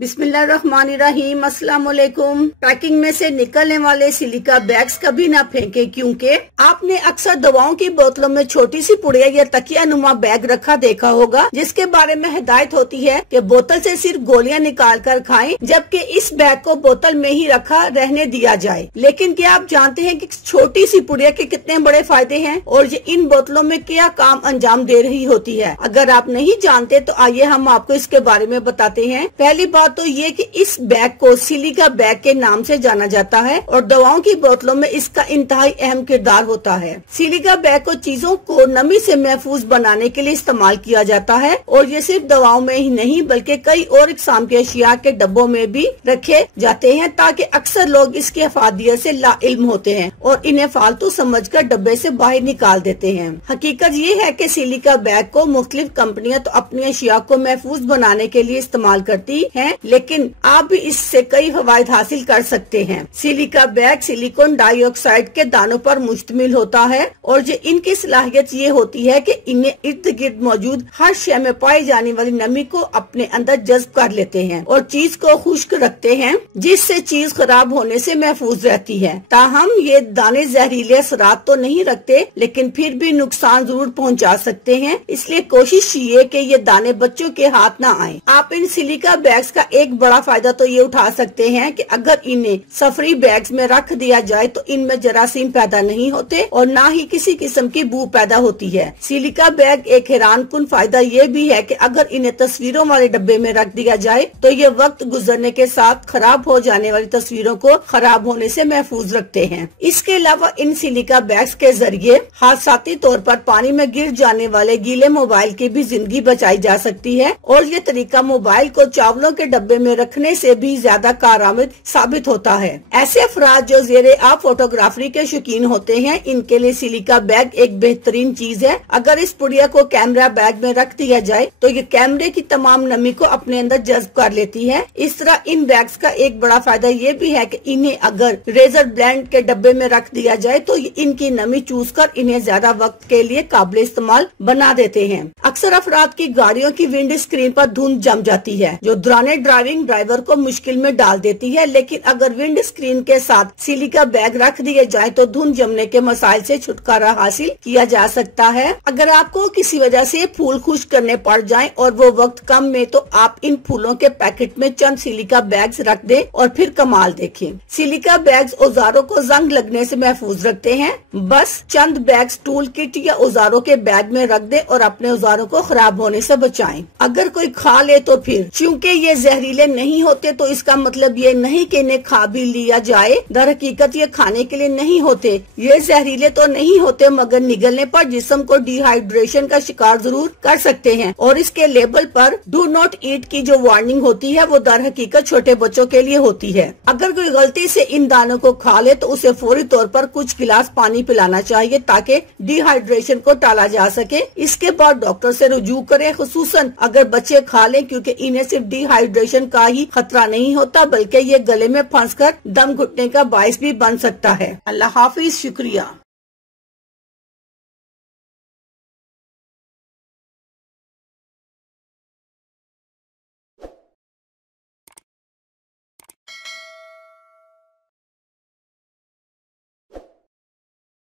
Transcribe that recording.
बिस्मिल्लाहिर्रहमानिर्रहीम। अस्सलाम वालेकुम। पैकिंग में से निकलने वाले सिलिका बैग्स कभी ना फेंकें, क्योंकि आपने अक्सर दवाओं की बोतलों में छोटी सी पुड़िया या तकिया नुमा बैग रखा देखा होगा, जिसके बारे में हिदायत होती है कि बोतल से सिर्फ गोलियां निकाल कर खाएं, जबकि इस बैग को बोतल में ही रखा रहने दिया जाए। लेकिन क्या आप जानते हैं कि छोटी सी पुड़िया के कितने बड़े फायदे हैं और ये इन बोतलों में क्या काम अंजाम दे रही होती है? अगर आप नहीं जानते तो आइए हम आपको इसके बारे में बताते हैं। पहली बात तो ये कि इस बैग को सिलिका बैग के नाम से जाना जाता है और दवाओं की बोतलों में इसका इंतहाई अहम किरदार होता है। सिलिका बैग को चीजों को नमी से महफूज बनाने के लिए इस्तेमाल किया जाता है और ये सिर्फ दवाओं में ही नहीं बल्कि कई और इकसाम के अशिया के डब्बों में भी रखे जाते हैं, ताकि अक्सर लोग इसकी अफादियत से लाइल्म होते हैं और इन्हें फालतू समझकर डब्बे से बाहर निकाल देते हैं। हकीकत ये है कि सिलिका बैग को मुख्तलिफ कंपनियां तो अपनी अशिया को महफूज बनाने के लिए इस्तेमाल करती हैं, लेकिन आप भी इससे कई फवायद हासिल कर सकते हैं। सिलिका बैग सिलिकॉन डाइऑक्साइड के दानों पर मुश्तमिल होता है और ये इनकी सलाहियत ये होती है कि इन्हें इर्द गिर्द मौजूद हर शय में पाई जाने वाली नमी को अपने अंदर जज्ब कर लेते हैं और चीज को खुश्क रखते हैं, जिससे चीज खराब होने से महफूज रहती है। ताहम ये दाने जहरीले असरात तो नहीं रखते, लेकिन फिर भी नुकसान जरूर पहुंचा सकते हैं। इसलिए कोशिश ये कि ये दाने बच्चों के हाथ न आए। आप इन सिलिका बैग्स का एक बड़ा फायदा तो ये उठा सकते हैं कि अगर इन्हें सफरी बैग्स में रख दिया जाए तो इनमें जरासीम पैदा नहीं होते और न ही किसी किस्म की बू पैदा होती है। सिलिका बैग एक हैरान कुन फायदा ये भी है कि अगर इन्हें तस्वीरों वाले डब्बे में रख दिया जाए तो ये वक्त गुजरने के साथ खराब हो जाने वाली तस्वीरों को खराब होने से महफूज रखते हैं। इसके अलावा इन सिलिका बैग्स के जरिए हादसाती तौर पर पानी में गिर जाने वाले गीले मोबाइल की भी जिंदगी बचाई जा सकती है और ये तरीका मोबाइल को चावलों के डब्बे में रखने से भी ज्यादा कारआमद साबित होता है। ऐसे अफराद जो ज़ेरे आप फोटोग्राफी के शौकीन होते हैं, इनके लिए सिलिका बैग एक बेहतरीन चीज है। अगर इस पुड़िया को कैमरा बैग में रख दिया जाए तो ये कैमरे की तमाम नमी को अपने अंदर जज्ब कर लेती है। इस तरह इन बैग्स का एक बड़ा फायदा ये भी है कि इन्हें अगर रेजर ब्लेंड के डब्बे में रख दिया जाए तो इनकी नमी चूस कर इन्हें ज्यादा वक्त के लिए काबिल इस्तेमाल बना देते हैं। अक्सर अफराद की गाड़ियों की विंड स्क्रीन पर धुंध जम जाती है, जो दौरान ड्राइविंग ड्राइवर को मुश्किल में डाल देती है। लेकिन अगर विंड स्क्रीन के साथ सिलिका बैग रख दिए जाए तो धुंध जमने के मसाइल से छुटकारा हासिल किया जा सकता है। अगर आपको किसी वजह से फूल खुश्क करने पड़ जाएं और वो वक्त कम में, तो आप इन फूलों के पैकेट में चंद सिलिका बैग्स रख दें और फिर कमाल देखें। सिलिका बैग्स औजारों को जंग लगने से महफूज रखते हैं। बस चंद बैग्स टूल किट या औजारों के बैग में रख दें और अपने औजारों को खराब होने से बचाएं। अगर कोई खा ले तो फिर, चूँकि ये जहरीले नहीं होते तो इसका मतलब ये नहीं कि इन्हें खा भी लिया जाए। दर हकीकत ये खाने के लिए नहीं होते। ये जहरीले तो नहीं होते, मगर निगलने पर जिस्म को डिहाइड्रेशन का शिकार जरूर कर सकते हैं और इसके लेबल पर डू नॉट ईट की जो वार्निंग होती है वो दर हकीकत छोटे बच्चों के लिए होती है। अगर कोई गलती से इन दानों को खा ले तो उसे फौरी तौर पर कुछ गिलास पानी पिलाना चाहिए ताकि डिहाइड्रेशन को टाला जा सके। इसके बाद डॉक्टर से रुजू करें, खुसूसन अगर बच्चे खा लें, क्योंकि इन्हें सिर्फ डिहाइड्रेशन का ही खतरा नहीं होता बल्कि ये गले में फंसकर दम घुटने का बायस भी बन सकता है। अल्लाह हाफिज, शुक्रिया।